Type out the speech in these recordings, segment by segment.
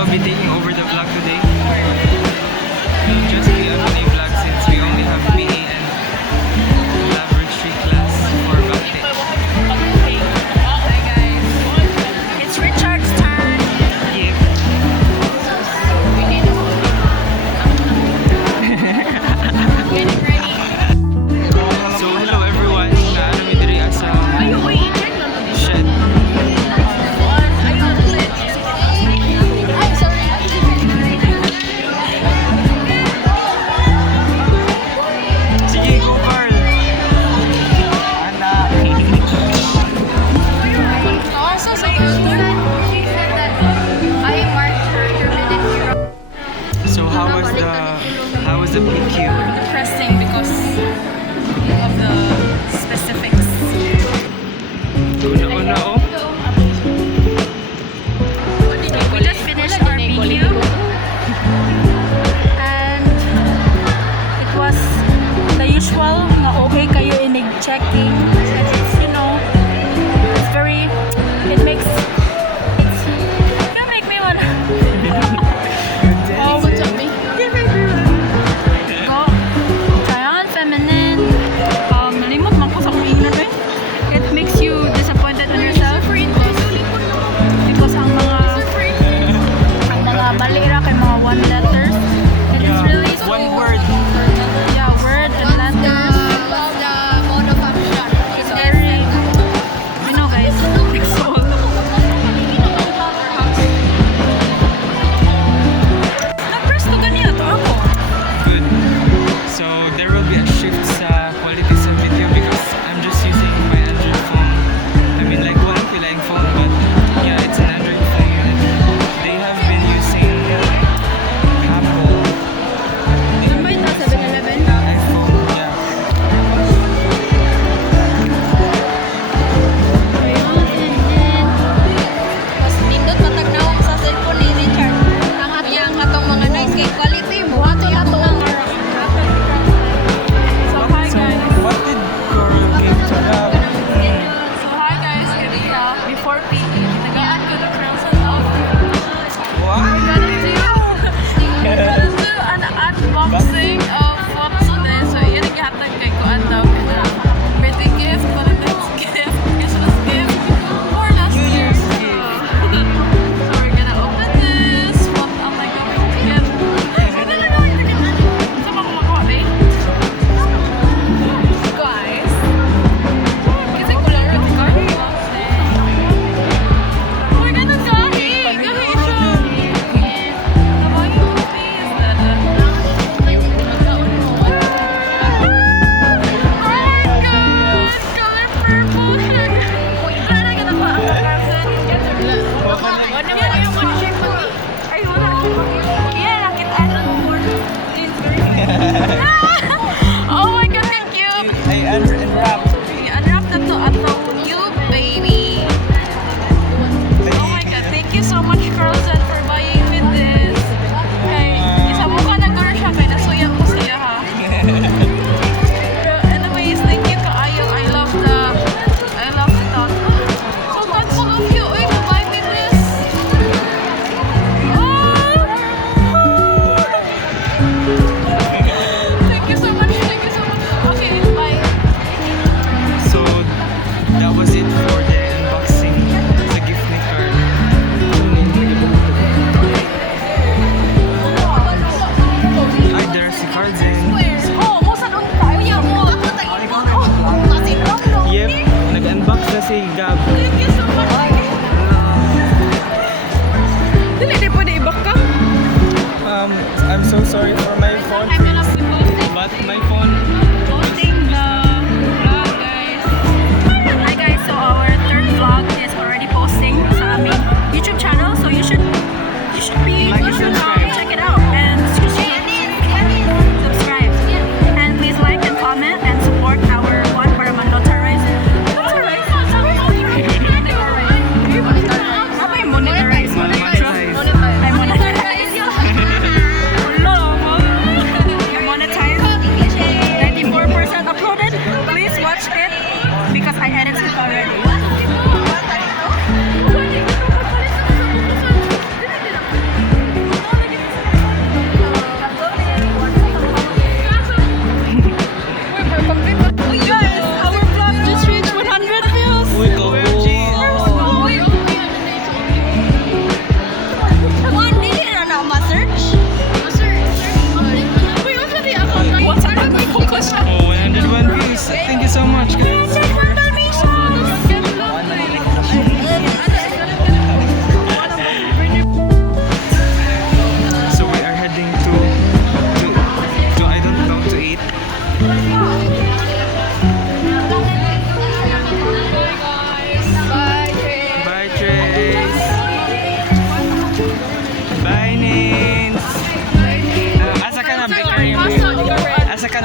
I'll be taking over the vlog today. Just be on the vlog since we only have PE and laboratory class for Bakti. Hi guys. It's Richard's turn. Yeah. We need to getting ready. So hello everyone. Naano mi diri sa Ay, uy, check lang to this. shed. I'm sorry.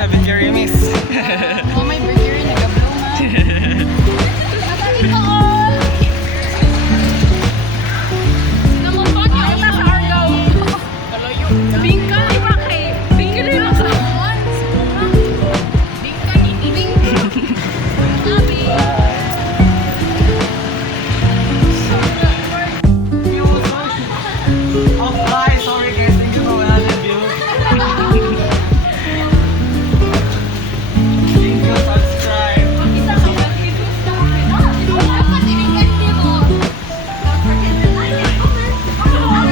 Victory Miss. Oh, may burger na gablo ma. Nabalik ko all. Naman pa niya. Ata sa Argao. Kalayo. Bingka. Ay, bakit? Bingka rin lang sa Bingka ni Bingka. Abi. Oh, bye. Sorry guys, thank you for another view. Thank you, subscribe. Kita ka ba dito sa akin? Dapat tinignan mo.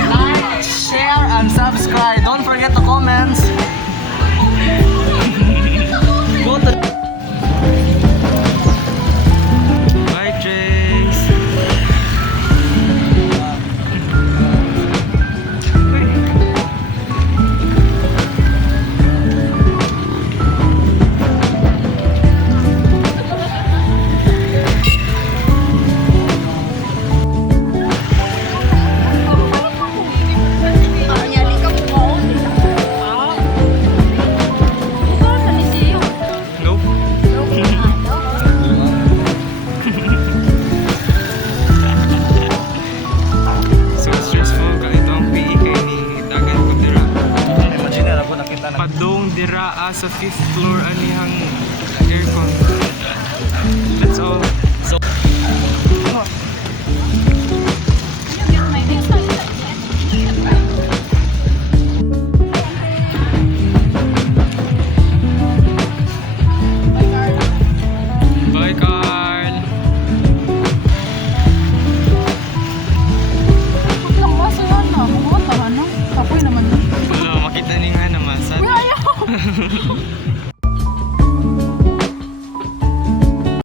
Like, share, and subscribe. Don't forget to comment. Go to. Bye, Trace. Nope. So stressful ganito ang PE kay ni Dagan ko dira. Imagine na po nakita na. Padong dira sa 5th floor anihang